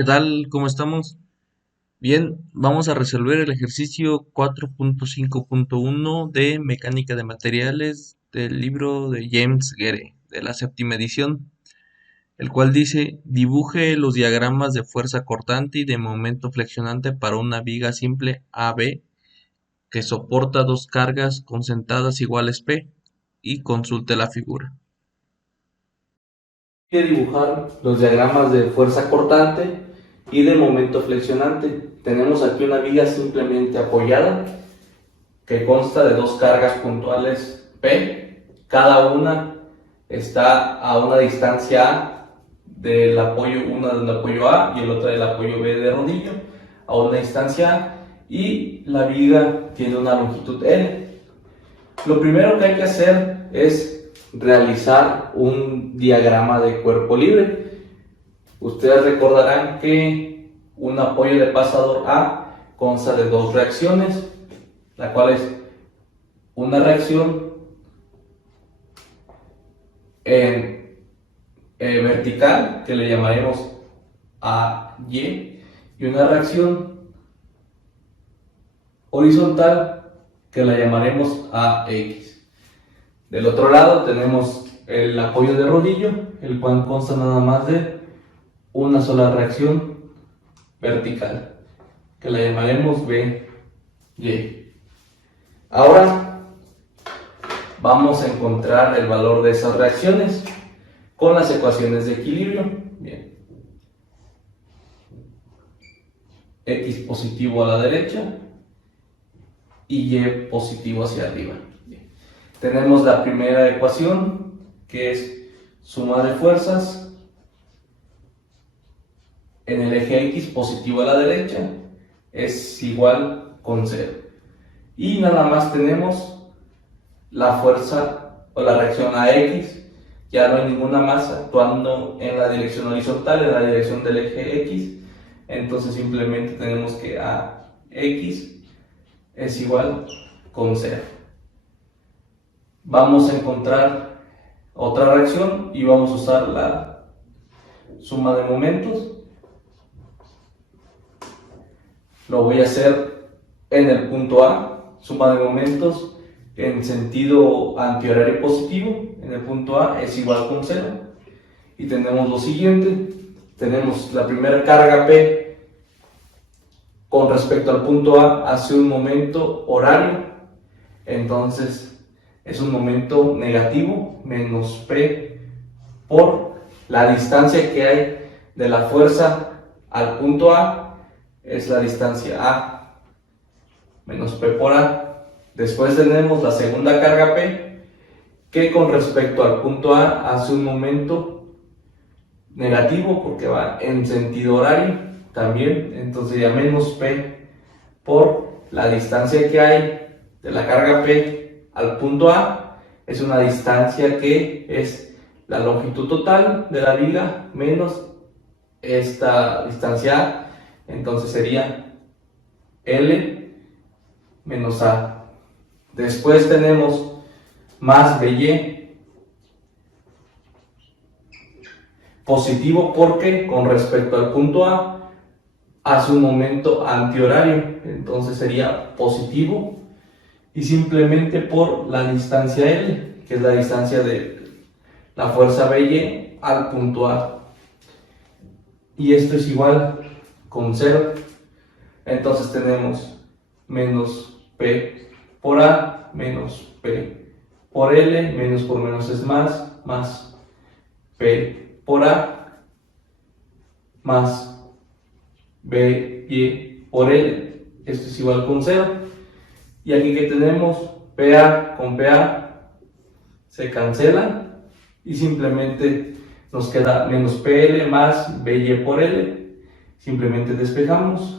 ¿Qué tal? ¿Cómo estamos? Bien, vamos a resolver el ejercicio 4.5.1 de Mecánica de Materiales del libro de James Guerre, de la séptima edición, el cual dice: dibuje los diagramas de fuerza cortante y de momento flexionante para una viga simple AB que soporta dos cargas concentradas iguales P, y consulte la figura. Que dibujar los diagramas de fuerza cortante y de momento flexionante. Tenemos aquí una viga simplemente apoyada que consta de dos cargas puntuales P. Cada una está a una distancia A del apoyo, una del apoyo A y el otra del apoyo B de rodillo, a una distancia A, y la viga tiene una longitud L. Lo primero que hay que hacer es realizar un diagrama de cuerpo libre. Ustedes recordarán que un apoyo de pasador A consta de dos reacciones, la cual es una reacción en vertical, que le llamaremos AY, y una reacción horizontal, que la llamaremos AX. Del otro lado tenemos el apoyo de rodillo, el cual consta nada más de una sola reacción vertical, que la llamaremos BY. Ahora vamos a encontrar el valor de esas reacciones con las ecuaciones de equilibrio. Bien. X positivo a la derecha y Y positivo hacia arriba. Bien. Tenemos la primera ecuación, que es suma de fuerzas en el eje X positivo a la derecha es igual con 0. Y nada más tenemos la fuerza o la reacción AX. Ya no hay ninguna masa actuando en la dirección horizontal, en la dirección del eje X. Entonces simplemente tenemos que AX es igual con 0. Vamos a encontrar otra reacción y vamos a usar la suma de momentos. Lo voy a hacer en el punto A, suma de momentos en sentido antihorario positivo, en el punto A es igual con 0. Y tenemos lo siguiente, tenemos la primera carga P con respecto al punto A hace un momento horario, entonces es un momento negativo, menos P por la distancia que hay de la fuerza al punto A, es la distancia A menos P por A. Después tenemos la segunda carga P, que con respecto al punto A hace un momento negativo porque va en sentido horario también, entonces ya menos P por la distancia que hay de la carga P al punto A, es una distancia que es la longitud total de la viga menos esta distancia A, entonces sería L menos A. Después tenemos más BY positivo porque con respecto al punto A hace un momento antihorario, entonces sería positivo, y simplemente por la distancia L, que es la distancia de la fuerza BY al punto A, y esto es igual con 0. Entonces tenemos menos P por A menos P por L, menos por menos es más P por A más BY por L, esto es igual con 0. Y aquí que tenemos PA con PA se cancelan y simplemente nos queda menos PL más BY por L. Simplemente despejamos.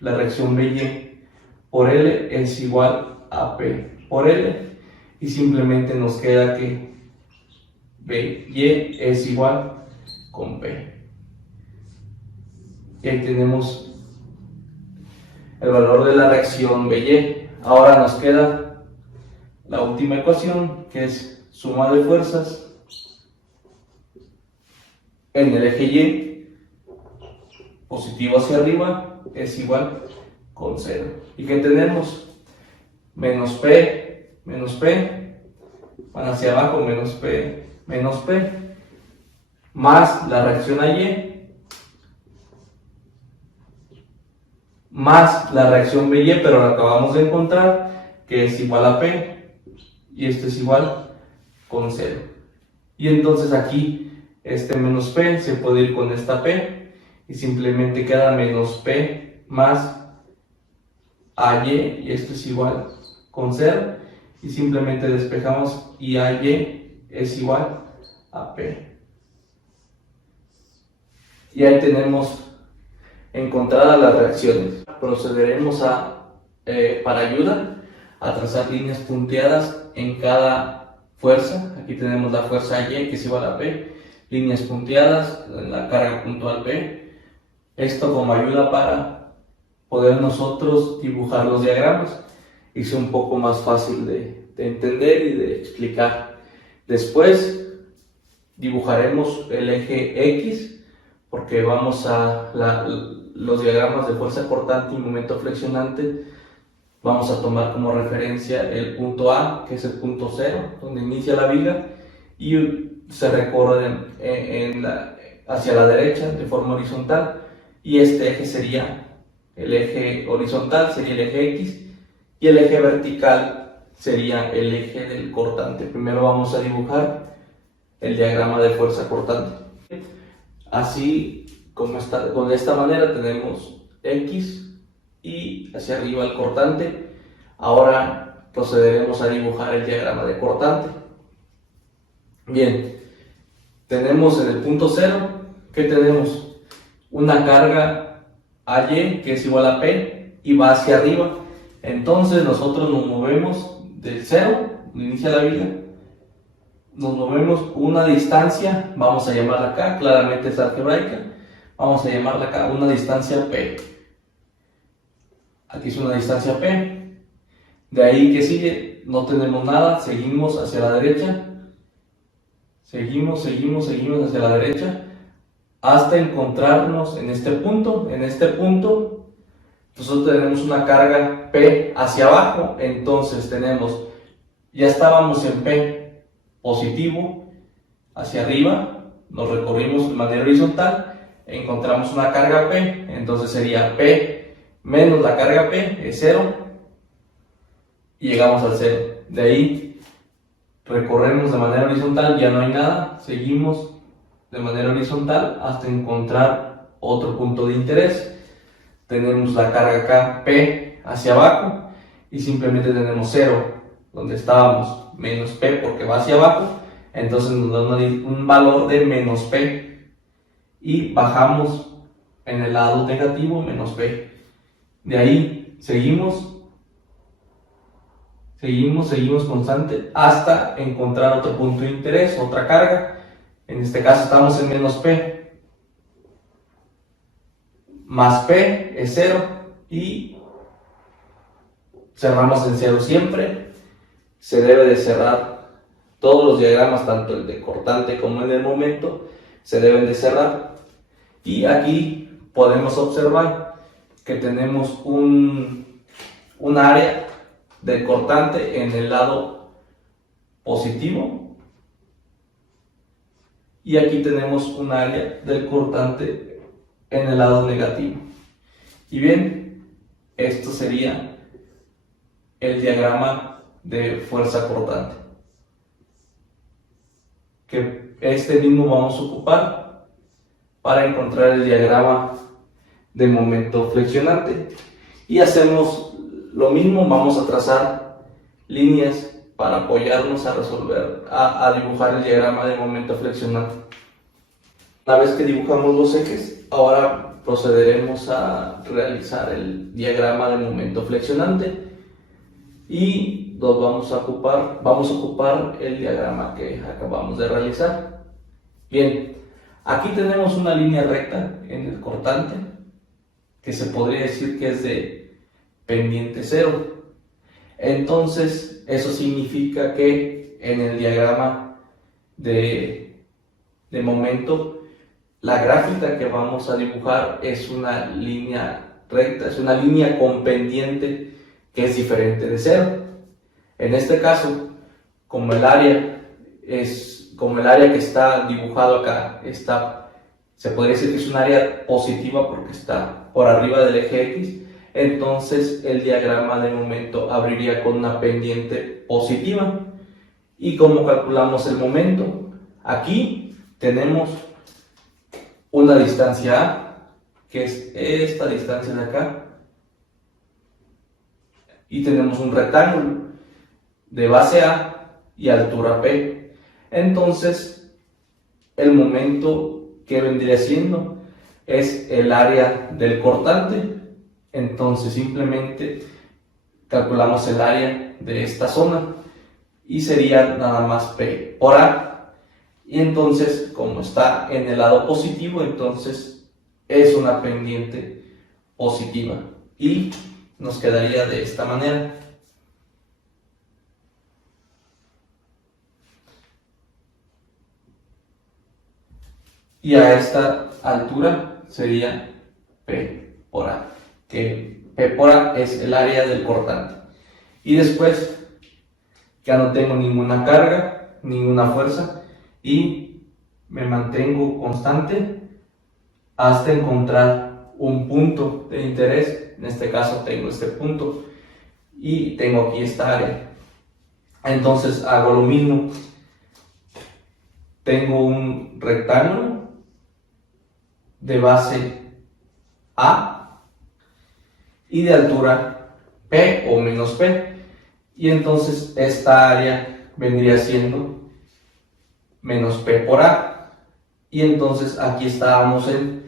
La reacción BY por L es igual a P por L y simplemente nos queda que BY es igual con P. Y ahí tenemos el valor de la reacción BY. Ahora nos queda la última ecuación, que es suma de fuerzas en el eje Y positivo hacia arriba es igual con 0. ¿Y qué tenemos? Menos P, van hacia abajo, menos P, más la reacción a Y, más la reacción BY, pero la acabamos de encontrar, que es igual a P, y esto es igual con 0. Y entonces aquí este menos P se puede ir con esta P, y simplemente queda menos P más AY, y esto es igual con 0, y simplemente despejamos y AY es igual a P. Y ahí tenemos encontradas las reacciones. Procederemos para ayuda, a trazar líneas punteadas en cada fuerza. Aquí tenemos la fuerza Y, que es igual a P, líneas punteadas en la carga puntual P. Esto como ayuda para poder nosotros dibujar los diagramas y sea un poco más fácil de entender y de explicar. Después dibujaremos el eje X, porque vamos a los diagramas de fuerza cortante y momento flexionante. Vamos a tomar como referencia el punto A, que es el punto 0, donde inicia la viga, y se recorre hacia la derecha de forma horizontal, y este eje sería el eje horizontal, sería el eje X, y el eje vertical sería el eje del cortante. Primero vamos a dibujar el diagrama de fuerza cortante. Así como de esta manera tenemos X y hacia arriba el cortante. Ahora procederemos a dibujar el diagrama de cortante. Bien, tenemos en el punto 0, ¿qué tenemos? Una carga AY, que es igual a P, y va hacia arriba. Entonces nosotros nos movemos del 0, donde inicia la viga, nos movemos una distancia, vamos a llamarla K, claramente es algebraica, vamos a llamarla acá una distancia P. Aquí es una distancia P. De ahí que sigue, no tenemos nada, seguimos hacia la derecha, seguimos hacia la derecha, hasta encontrarnos en este punto. En este punto nosotros tenemos una carga P hacia abajo, entonces ya estábamos en P positivo hacia arriba, nos recorrimos de manera horizontal, encontramos una carga P, entonces sería P menos la carga P es 0, y llegamos al 0. De ahí recorremos de manera horizontal, ya no hay nada, seguimos de manera horizontal hasta encontrar otro punto de interés. Tenemos la carga acá P hacia abajo, y simplemente tenemos 0 donde estábamos, menos P porque va hacia abajo, entonces nos da un valor de menos P, y bajamos en el lado negativo menos P. De ahí seguimos constante hasta encontrar otro punto de interés, otra carga. En este caso estamos en menos P, más P es 0, y cerramos en 0 siempre. Se debe de cerrar todos los diagramas, tanto el de cortante como el de momento, se deben de cerrar. Y aquí podemos observar que tenemos un área del cortante en el lado positivo, y aquí tenemos un área del cortante en el lado negativo. Y bien, esto sería el diagrama de fuerza cortante, que este mismo vamos a ocupar para encontrar el diagrama de momento flexionante. Y hacemos lo mismo, vamos a trazar líneas para apoyarnos a resolver, a dibujar el diagrama de momento flexionante. Una vez que dibujamos los ejes, ahora procederemos a realizar el diagrama de momento flexionante, y vamos a ocupar el diagrama que acabamos de realizar. Bien, aquí tenemos una línea recta en el cortante, que se podría decir que es de pendiente 0. Entonces, eso significa que en el diagrama de momento la gráfica que vamos a dibujar es una línea recta, es una línea con pendiente que es diferente de cero. En este caso, como el área que está dibujado acá se podría decir que es un área positiva porque está por arriba del eje X, entonces el diagrama de momento abriría con una pendiente positiva. ¿Y cómo calculamos el momento? Aquí tenemos una distancia A, que es esta distancia de acá, y tenemos un rectángulo de base A y altura P. Entonces, el momento que vendría siendo es el área del cortante. Entonces, simplemente calculamos el área de esta zona y sería nada más P por A. Y entonces, como está en el lado positivo, entonces es una pendiente positiva. Y nos quedaría de esta manera. Y a esta altura sería P por A, que P por A es el área del cortante. Y después ya no tengo ninguna carga, ninguna fuerza y me mantengo constante hasta encontrar un punto de interés. En este caso tengo este punto y tengo aquí esta área. Entonces hago lo mismo. Tengo un rectángulo de base A y de altura P o menos P. Y entonces esta área vendría siendo menos P por A. Y entonces aquí estábamos en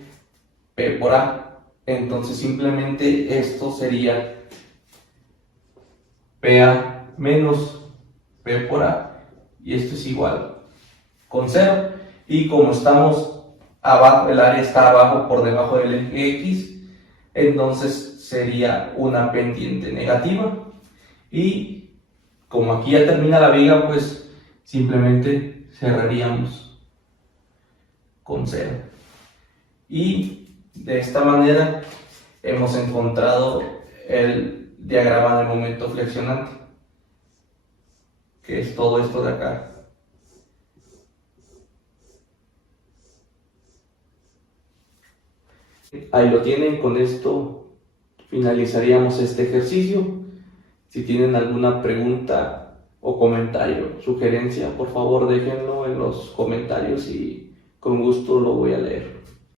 P por A. Entonces simplemente esto sería PA menos P por A. Y esto es igual con 0. Y como estamos abajo, el área está abajo por debajo del eje X, entonces sería una pendiente negativa. Y como aquí ya termina la viga, pues simplemente cerraríamos con 0. Y de esta manera hemos encontrado el diagrama de momento flexionante, que es todo esto de acá. Ahí lo tienen, con esto finalizaríamos este ejercicio. Si tienen alguna pregunta o comentario, sugerencia, por favor déjenlo en los comentarios y con gusto lo voy a leer.